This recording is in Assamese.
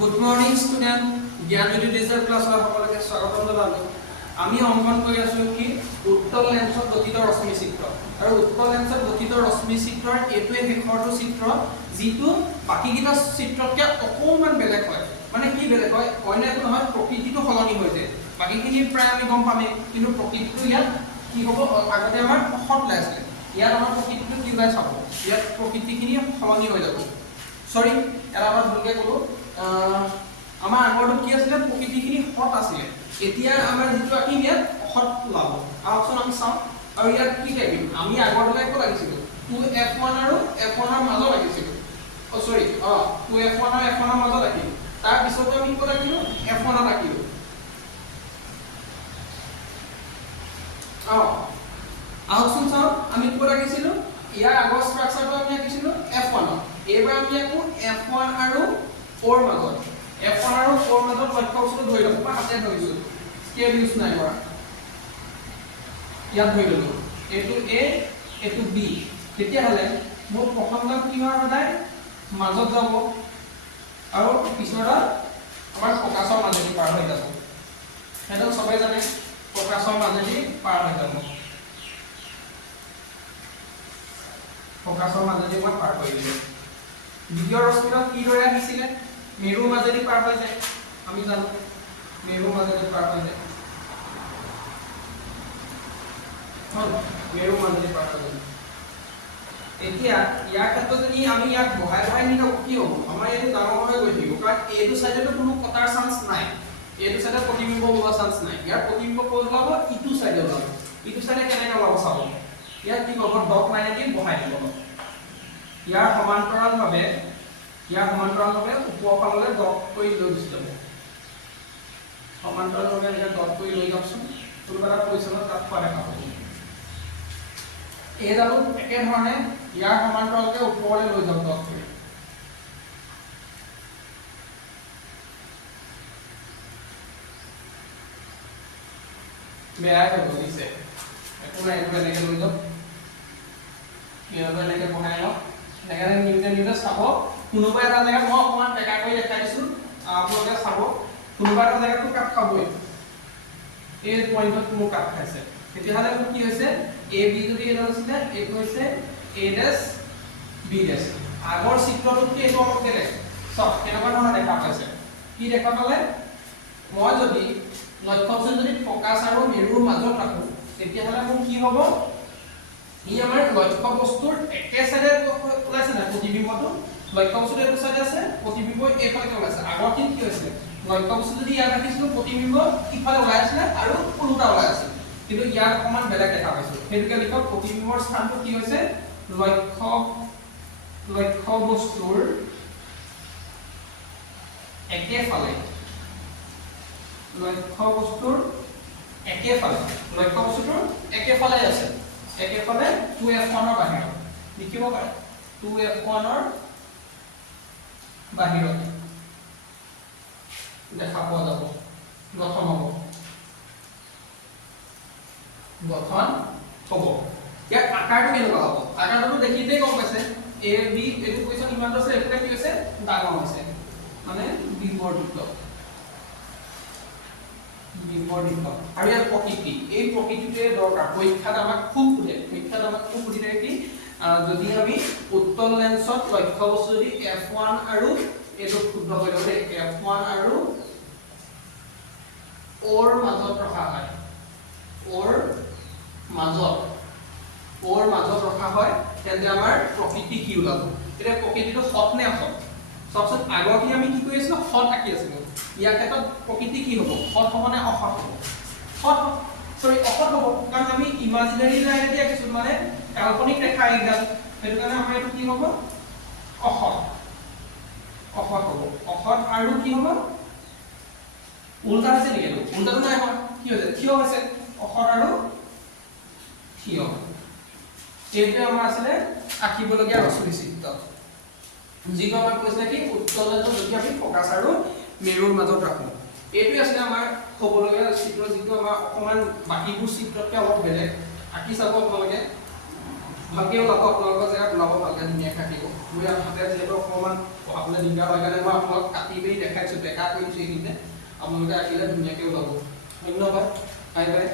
Good morning student. Gyanjyoti digital ক্লাছৰ সকলোকে স্বাগতম জনালো। আমি অংকন কৰি আছো কি উত্তল লেন্সত গঠিত ৰশ্মি চিত্ৰ। আৰু উত্তল লেন্সত গঠিত ৰশ্মি চিত্ৰৰ এটোৱে শেষৰটো চিত্ৰ যিটো বাকি কিটা চিত্ৰতকে অকমান বেলেগ হয়। মানে কি বেলেগ হয়? অন্য একো নহয়, প্ৰকৃতিটো সলনি হৈ যায়। বাকিখিনি প্ৰায় আমি গম পামেই, কিন্তু প্ৰকৃতিটো ইয়াত কি হ'ব? আগতে আমাৰ অসৎ লাইছিলে, ইয়াত আমাৰ প্ৰকৃতিটো কি ওলাই চাব। ইয়াত প্ৰকৃতিখিনি সলনি হৈ যাব। সৰি, এটা আমাৰ ভুলকে ক'লো। আমাৰ আগৰটো কি আছিলে? প্ৰকৃতিখিনি সৎ আছিলে। এতিয়া আমাৰ যিটো আঁকিম ইয়াত অসৎ ওলাব। আহকচোন আমি চাওঁ। আৰু ইয়াত কি থাকিম? আমি আগৰটোলৈ একো লাগিছিল 2f1 আৰু f1 ৰ মাজত লাগিছিল। সৰি 2f1 আৰু f1 ৰ মাজত ৰাখিম। তাৰ পিছতো আমি ক'ত ৰাখিলো? f1 ত ৰাখিলো। আহকচোন চাওঁ, আমি ক'ত ৰাখিছিলো? ইয়াৰ আগৰ ষ্ট্ৰাকচাৰটো আমি ৰাখিছিলো f1 ত। এইবাৰ আমি আকৌ f1 আৰু 4 মাজত f1 আৰু 4 মাজত লক্ষ্য বস্তু ধৰি লওঁ। মই হাতে ধৰিছো, স্কেল ইউজ নাই কৰা। ইয়াত ধৰি ললো, এইটো a, এইটো b। তেতিয়াহ'লে মোৰ প্ৰথমডাল কি হয়? সদায় মাজত যাব আৰু পিছৰডাল আমাৰ ফকাছৰ মাজেদি পাৰ হৈ যাব। সেইটো সবাই জানে, ফকাছৰ মাজেদি পাৰ হৈ যাব। ফকাছৰ মাজেদি মই পাৰ কৰি দিলো। দ্বিতীয় ৰশ্মিডাল কিদৰে আহিছিলে? মেৰুৰ মাজেদি পাৰ হৈ যায়। আমি জানো মেৰুৰ মাজেদি পাৰ হৈ যায়। মেৰুৰ মাজেদি পাৰ হৈ যায়। এতিয়া ইয়াৰ ক্ষেত্ৰত যদি আমি ইয়াক বহাই বহাই নি থাকো কি হ'ব? আমাৰ এইটো ডাঙৰ হৈ গৈ থাকিব, কাৰণ এইটো চাইডেতো কোনো কটাৰ চান্স নাই। এইটো চাইডে প্ৰতিবিম্ব ওলোৱা চান্স নাই। ইয়াৰ প্ৰতিবিম্ব ক'ত ওলাব? ইটো চাইডে ওলাব। ইটো চাইডে কেনেকৈ ওলাব চাব। ইয়াত কি কৰিব? ডট লাইনেদি বহাই দিব। ইয়াৰ সমান্তৰালভাৱে ওপৰৰ ফাললৈ ডট কৰি লৈ গুচি যাব। সমান্তৰালভাৱে এনেকৈ ডট কৰি লৈ যাওকচোন। কোনোবা এটা পজিশ্যনত তাত খোৱা দেখা পাব। এইডালো একেধৰণে ইয়াৰ সমান্তৰালকৈ ওপৰলৈ লৈ যাওক ডট কৰি। বেয়া হৈ গ'ল দিছে, একো নাই। এইটো এনেকৈ লৈ যাওক, এনেকৈ বহাই লওক। এনেকৈ নিউটে চাব। কোনোবা এটা জেগাত মই অকণমান টেকা কৰি দেখাই দিছোঁ, আপোনালোকে চাব। কোনোবা এটা জেগাতটো কাট খাবই। এই পইণ্টত মোৰ কাট খাইছে। তেতিয়াহ'লে মোৰ কি হৈছে? এ বি যদি এইটো আছিলে, এইটো হৈছে এ ডেছ বি ডেছ। আগৰ চিত্ৰটোতকৈ এইটো অলপ বেলেগ। চাওক কেনেকুৱা ধৰণৰ দেখা পাইছে। কি দেখা পালে? মই যদি লক্ষ্যবস্তু যদি ফকাছ আৰু মেৰুৰ মাজত ৰাখোঁ, তেতিয়াহ'লে মোৰ কি হ'ব? ই আমাৰ লক্ষ্যবস্তুৰ একে চাইডে ওলাইছে নাই প্ৰতিবিম্বটো? লক্ষ্যবস্তুটো এইটো চাইডে আছে, প্ৰতিবিম্ব এইফালে ওলাইছে। আগৰ কি হৈছিলে? লক্ষ্যবস্তু যদি ইয়াত ৰাখিছিলো, প্ৰতিবিম্ব ইফালে ওলাই আছিলে আৰু ওলোটা ওলাই আছিল। কিন্তু ইয়াত অকণমান বেলেগ দেখা পাইছো। সেইটোকে লিখক, প্ৰতিবিম্বৰ স্থানটো কি হৈছে? লক্ষ্যবস্তুৰ একেফালে। লক্ষ্যবস্তুৰ একেফালে আছে। একেফালে 2f1 ৰ বাহিৰত লিখিব পাৰে। 2f1 ৰ বাহিৰত দেখা পোৱা যাব। গঠন হ'ব। ইয়াত আকাৰটো কেনেকুৱা হ'ব? আকাৰটো দেখিলেই গম পাইছে। এ বি এইটো কুৱেশ্যন ইমানটো আছে, এইটো কি হৈছে? ডাঙৰ হৈছে, মানে বিবৰ্ধিত। আৰু ইয়াৰ প্ৰকৃতি, এই প্ৰকৃতিটোৱে দৰকাৰ। পৰীক্ষাত আমাক খুব সুধে থাকে কি? যদি আমি উত্তল লেন্সত লক্ষ্যবস্তু যদি f1 আৰু এইটো শুদ্ধ হৈ ল'ব দেই, f1 আৰু ওৰ মাজত ৰখা হয়, ওৰ মাজত ৰখা হয়, তেন্তে আমাৰ প্ৰকৃতি কি ওলাব? এতিয়া প্ৰকৃতিটো সৎ নে অসৎ? চাওকচোন, আগৰখিনি আমি কি কৰি আছিলো? সৎ আঁকি আছিলো। ইয়াৰ ক্ষেত্ৰত প্ৰকৃতি কি হ'ব? সৎ হ'ব নে অসৎ হ'ব? অসৎ হ'ব, কাৰণ আমি ইমাজিনাৰী লাইনেদি আঁকিছো, মানে কাল্পনিক ৰেখা এইডাল। সেইটো কাৰণে আমাৰ এইটো কি হ'ব? অসৎ হ'ব। অসৎ আৰু কি হ'ব? উল্টা হৈছে নেকি? এইটো উল্টাটো নাই হোৱা, কি হৈছে? থিয় হৈছে। অসৎ আৰু থিয়। এইটোৱে আমাৰ আছিলে আঁকিবলগীয়া ৰশ্মি চিত্ৰ, যিটো আমাক কৈছিলে কি উত্তল লেন্সত যদি আমি ফকাছ আৰু মেৰুৰ মাজত ৰাখোঁ। এইটোৱে আছিলে আমাৰ হ'বলগীয়া চিত্ৰ, যিটো আমাৰ অকণমান বাকীবোৰ চিত্ৰতকৈ অলপ বেলেগ। আঁকি চাব আপোনালোকে। ভালকে ওলাব আপোনালোকৰ জেগাত ওলাব ভালকে ধুনীয়াকৈ থাকিব মই হাতে যিহেতু অকণমান পঢ়াবলৈ দিগদাৰ হয় কাৰণে মই আপোনালোক কাটি মেলি দেখাইছোঁ বেকা কৰি দিছোঁ এইখিনিতে আপোনালোকে আহিলে ধুনীয়াকৈ ওলাব ধন্যবাদ বাই বাই